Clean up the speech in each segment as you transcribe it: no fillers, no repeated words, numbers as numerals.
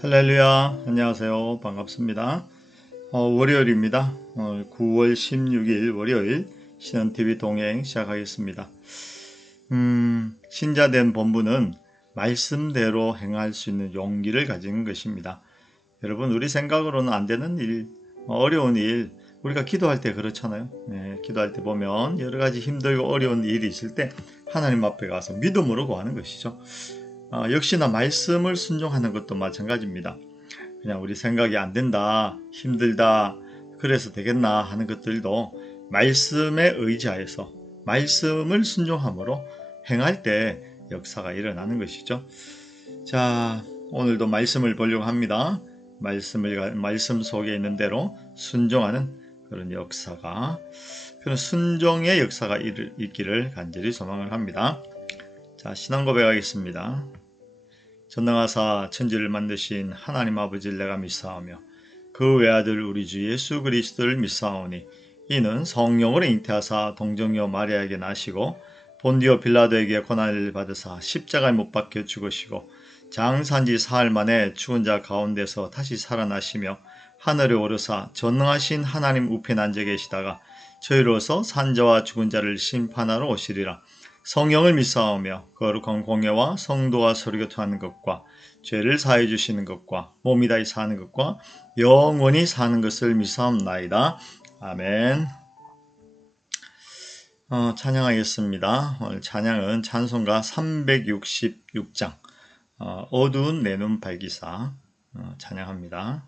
할렐루야, 안녕하세요. 반갑습니다. 월요일입니다. 9월 16일 월요일 신원TV 동행 시작하겠습니다. 신자된 본분은 말씀대로 행할 수 있는 용기를 가진 것입니다. 여러분, 우리 생각으로는 안 되는 일, 어려운 일, 우리가 기도할 때 그렇잖아요. 기도할 때 보면 여러 가지 힘들고 어려운 일이 있을 때 하나님 앞에 가서 믿음으로 구하는 것이죠. 역시나 말씀을 순종하는 것도 마찬가지입니다. 그냥 우리 생각이 안 된다, 힘들다, 그래서 되겠나 하는 것들도 말씀에 의지하여서 말씀을 순종함으로 행할 때 역사가 일어나는 것이죠. 자, 오늘도 말씀을 보려고 합니다. 말씀 속에 있는 대로 순종하는 그런 역사가, 그런 순종의 역사가 있기를 간절히 소망을 합니다. 자, 신앙 고백하겠습니다. 전능하사 천지를 만드신 하나님 아버지를 내가 믿사오며 그 외아들 우리 주 예수 그리스도를 믿사오니 이는 성령으로 잉태하사 동정녀 마리아에게 나시고 본디오 빌라도에게 고난을 받으사 십자가에 못 박혀 죽으시고 장산지 사흘 만에 죽은 자 가운데서 다시 살아나시며 하늘에 오르사 전능하신 하나님 우편에 앉아 계시다가 저희로서 산자와 죽은 자를 심판하러 오시리라. 성령을 믿사오며 거룩한 공예와 성도와 서로 교통하는 것과 죄를 사해 주시는 것과 몸이 다시 사는 것과 영원히 사는 것을 믿사옵나이다. 아멘. 찬양하겠습니다. 오늘 찬양은 찬송가 366장 어두운 내 눈 밝히사 찬양합니다.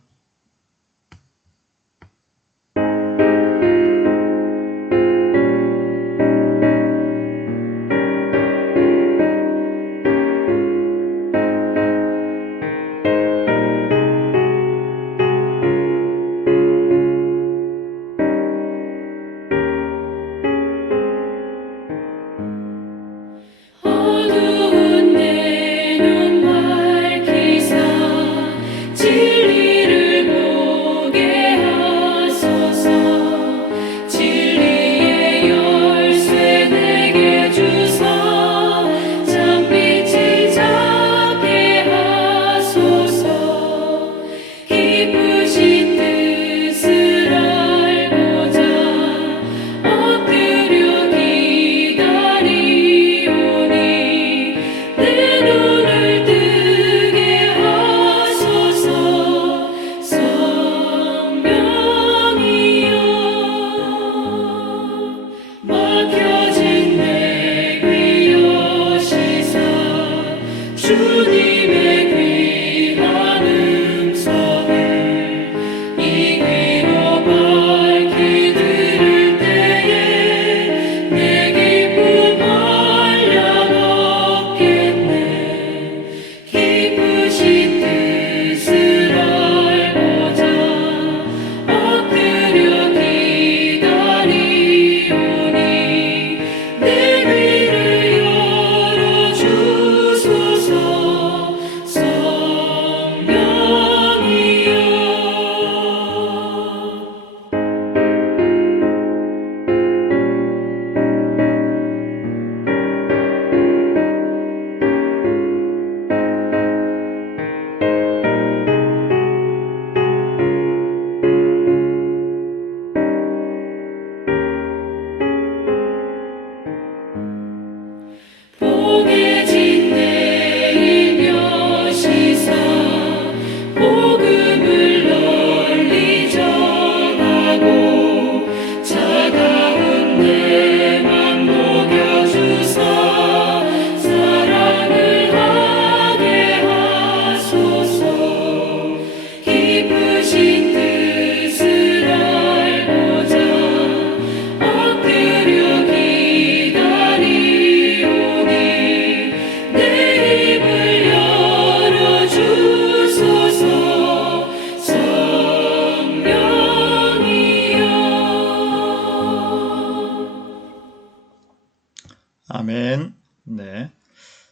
아멘. 네.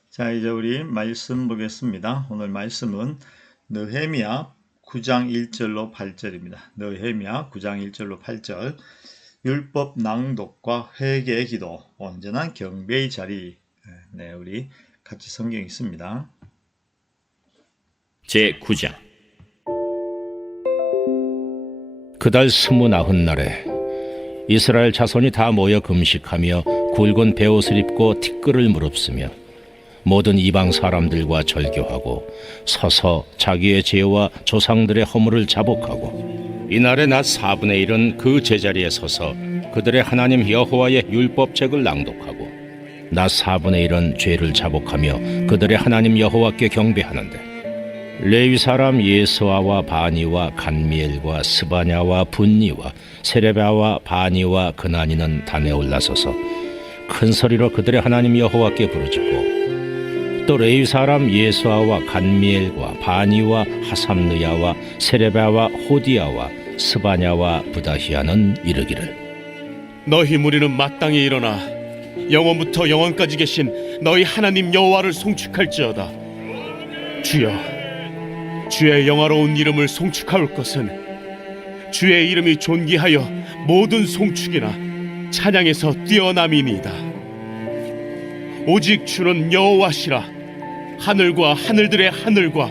자, 이제 우리 말씀 보겠습니다. 오늘 말씀은 느헤미야 9장 1절로 8절입니다. 느헤미야 9장 1절로 8절. 율법 낭독과 회개의 기도, 온전한 경배의 자리. 네, 우리 같이 성경 있습니다. 제9장 그달 29날에 이스라엘 자손이 다 모여 금식하며 굵은 베옷을 입고 티끌을 무릅쓰며 모든 이방 사람들과 절교하고 서서 자기의 죄와 조상들의 허물을 자복하고 이날의 낮 4분의 1은 그 제자리에 서서 그들의 하나님 여호와의 율법책을 낭독하고 낮 4분의 1은 죄를 자복하며 그들의 하나님 여호와께 경배하는데 레위 사람 예수아와 바니와 간미엘과 스바냐와 분니와 세레바와 바니와 그나니는 단에 올라서서 큰 소리로 그들의 하나님 여호와께 부르짖고 또 레위 사람 예수아와 간미엘과 바니와 하삼느야와 세레바와 호디야와 스바냐와 부다히야는 이르기를 너희 무리는 마땅히 일어나 영원부터 영원까지 계신 너희 하나님 여호와를 송축할지어다. 주여, 주의 영화로운 이름을 송축할 것은 주의 이름이 존귀하여 모든 송축이나 찬양에서 뛰어남이니이다. 오직 주는 여호와시라. 하늘과 하늘들의 하늘과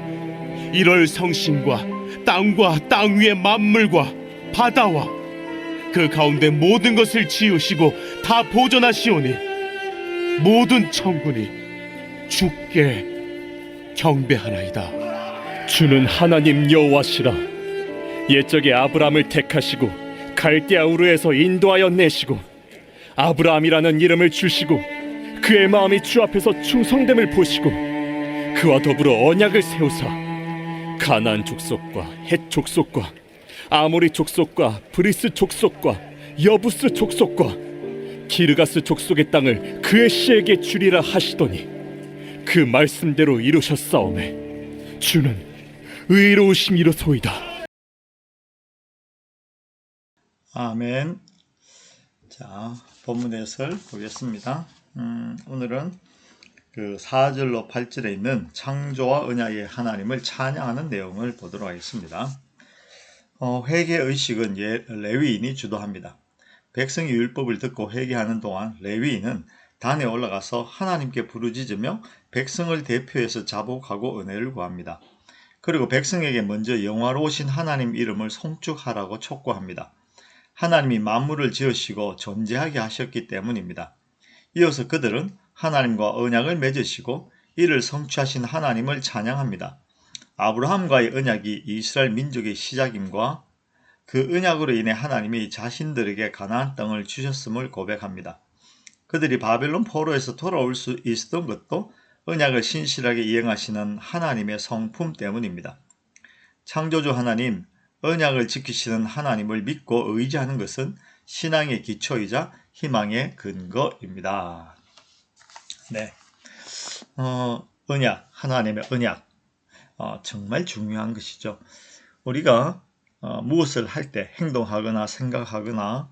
일월 성신과 땅과 땅 위의 만물과 바다와 그 가운데 모든 것을 지으시고 다 보존하시오니 모든 천군이 주께 경배하나이다. 주는 하나님 여호와시라. 옛적에 아브라함을 택하시고 갈대아 우르에서 인도하여 내시고 아브라함이라는 이름을 주시고 그의 마음이 주 앞에서 충성됨을 보시고 그와 더불어 언약을 세우사 가나안 족속과 헷 족속과 아모리 족속과 브리스 족속과 여부스 족속과 기르가스 족속의 땅을 그의 씨에게 주리라 하시더니 그 말씀대로 이루셨사오매 주는 의로우심이로소이다. 아멘. 자, 본문 해설 보겠습니다. 오늘은 그 4절로 8절에 있는 창조와 언약의 하나님을 찬양하는 내용을 보도록 하겠습니다. 회개의식은 레위인이 주도합니다. 백성이 율법을 듣고 회개하는 동안 레위인은 단에 올라가서 하나님께 부르짖으며 백성을 대표해서 자복하고 은혜를 구합니다. 그리고 백성에게 먼저 영화로우신 하나님 이름을 송축하라고 촉구합니다. 하나님이 만물을 지으시고 존재하게 하셨기 때문입니다. 이어서 그들은 하나님과 언약을 맺으시고 이를 성취하신 하나님을 찬양합니다. 아브라함과의 언약이 이스라엘 민족의 시작임과 그 언약으로 인해 하나님이 자신들에게 가나안 땅을 주셨음을 고백합니다. 그들이 바벨론 포로에서 돌아올 수 있었던 것도 언약을 신실하게 이행하시는 하나님의 성품 때문입니다. 창조주 하나님, 언약을 지키시는 하나님을 믿고 의지하는 것은 신앙의 기초이자 희망의 근거입니다. 네, 언약, 하나님의 언약, 정말 중요한 것이죠. 우리가 무엇을 할 때 행동하거나 생각하거나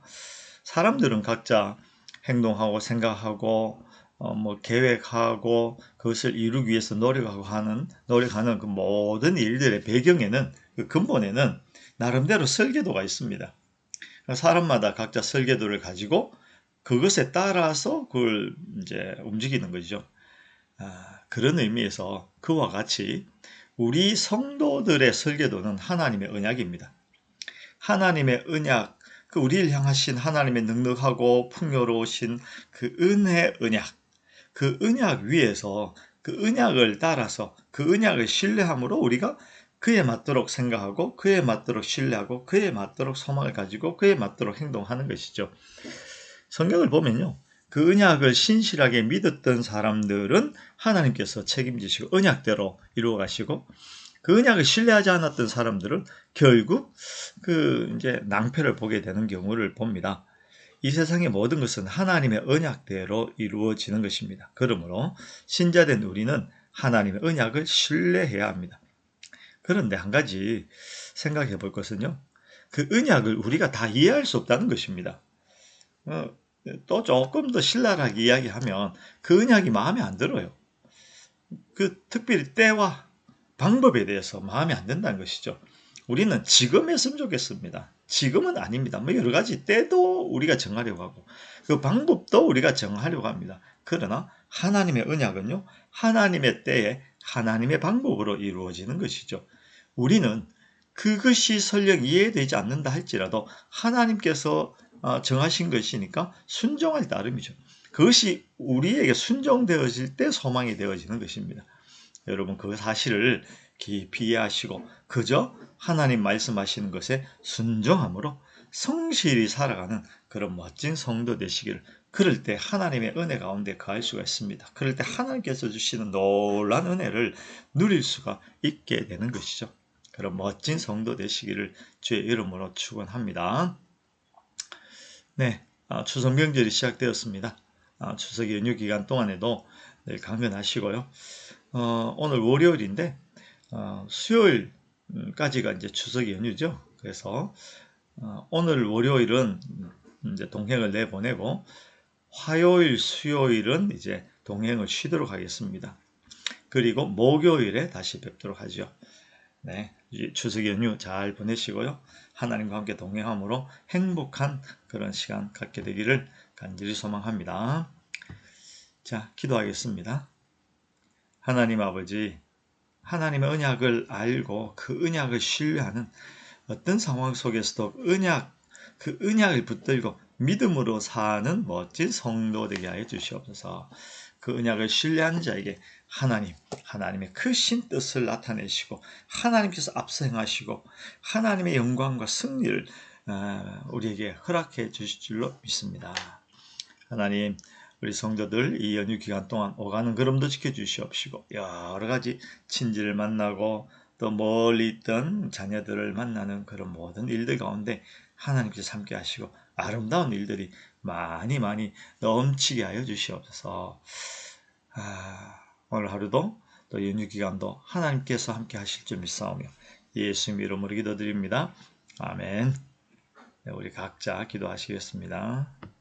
사람들은 각자 행동하고 생각하고 계획하고 그것을 이루기 위해서 노력하는 그 모든 일들의 배경에는 그 근본에는 나름대로 설계도가 있습니다. 사람마다 각자 설계도를 가지고 그것에 따라서 그걸 이제 움직이는 거죠. 그런 의미에서 그와 같이 우리 성도들의 설계도는 하나님의 언약입니다. 하나님의 언약, 그 우리를 향하신 하나님의 넉넉하고 풍요로우신 그 은혜 언약, 그 언약 위에서 그 언약을 따라서 그 언약을 신뢰함으로 우리가 그에 맞도록 생각하고 그에 맞도록 신뢰하고 그에 맞도록 소망을 가지고 그에 맞도록 행동하는 것이죠. 성경을 보면요, 그 언약을 신실하게 믿었던 사람들은 하나님께서 책임지시고 언약대로 이루어 가시고 그 언약을 신뢰하지 않았던 사람들은 결국 이제 낭패를 보게 되는 경우를 봅니다. 이 세상의 모든 것은 하나님의 언약대로 이루어지는 것입니다. 그러므로 신자된 우리는 하나님의 언약을 신뢰해야 합니다. 그런데 한 가지 생각해 볼 것은요, 그 언약을 우리가 다 이해할 수 없다는 것입니다. 또 조금 더 신랄하게 이야기하면 그 언약이 마음에 안 들어요. 특별히 때와 방법에 대해서 마음에 안 든다는 것이죠. 우리는 지금 했으면 좋겠습니다. 지금은 아닙니다. 여러 가지 때도 우리가 정하려고 하고 그 방법도 우리가 정하려고 합니다. 그러나 하나님의 언약은요, 하나님의 때에 하나님의 방법으로 이루어지는 것이죠. 우리는 그것이 설령 이해되지 않는다 할지라도 하나님께서 정하신 것이니까 순종할 따름이죠. 그것이 우리에게 순종되어질 때 소망이 되어지는 것입니다. 여러분 그 사실을 깊이 이해하시고 그저 하나님 말씀하시는 것에 순종함으로 성실히 살아가는 그런 멋진 성도 되시기를, 그럴 때 하나님의 은혜 가운데 거할 수가 있습니다. 그럴 때 하나님께서 주시는 놀라운 은혜를 누릴 수가 있게 되는 것이죠. 그런 멋진 성도 되시기를 주의 이름으로 축원합니다. 네, 추석 명절이 시작되었습니다. 추석 연휴 기간 동안에도 늘 강건하시고요. 오늘 월요일인데 수요일까지가 이제 추석 연휴죠. 그래서 오늘 월요일은 이제 동행을 내보내고 화요일, 수요일은 이제 동행을 쉬도록 하겠습니다. 그리고 목요일에 다시 뵙도록 하죠. 네, 추석 연휴 잘 보내시고요. 하나님과 함께 동행함으로 행복한 그런 시간 갖게 되기를 간절히 소망합니다. 자, 기도하겠습니다. 하나님 아버지, 하나님의 언약을 알고 그 언약을 신뢰하는 어떤 상황 속에서도 그 언약을 붙들고 믿음으로 사는 멋진 성도 되게 하여 주시옵소서. 그 언약을 신뢰하는 자에게 하나님의 크신 뜻을 나타내시고 하나님께서 앞서 행하시고 하나님의 영광과 승리를 우리에게 허락해 주실 줄로 믿습니다. 하나님, 우리 성도들 이 연휴 기간 동안 오가는 걸음도 지켜주시옵시고 여러 가지 친지를 만나고 또 멀리 있던 자녀들을 만나는 그런 모든 일들 가운데 하나님께서 함께 하시고 아름다운 일들이 많이 넘치게 하여 주시옵소서. 오늘 하루도 또 연휴 기간도 하나님께서 함께 하실 줄 믿사오며 예수님 이름으로 기도드립니다. 아멘. 네, 우리 각자 기도하시겠습니다.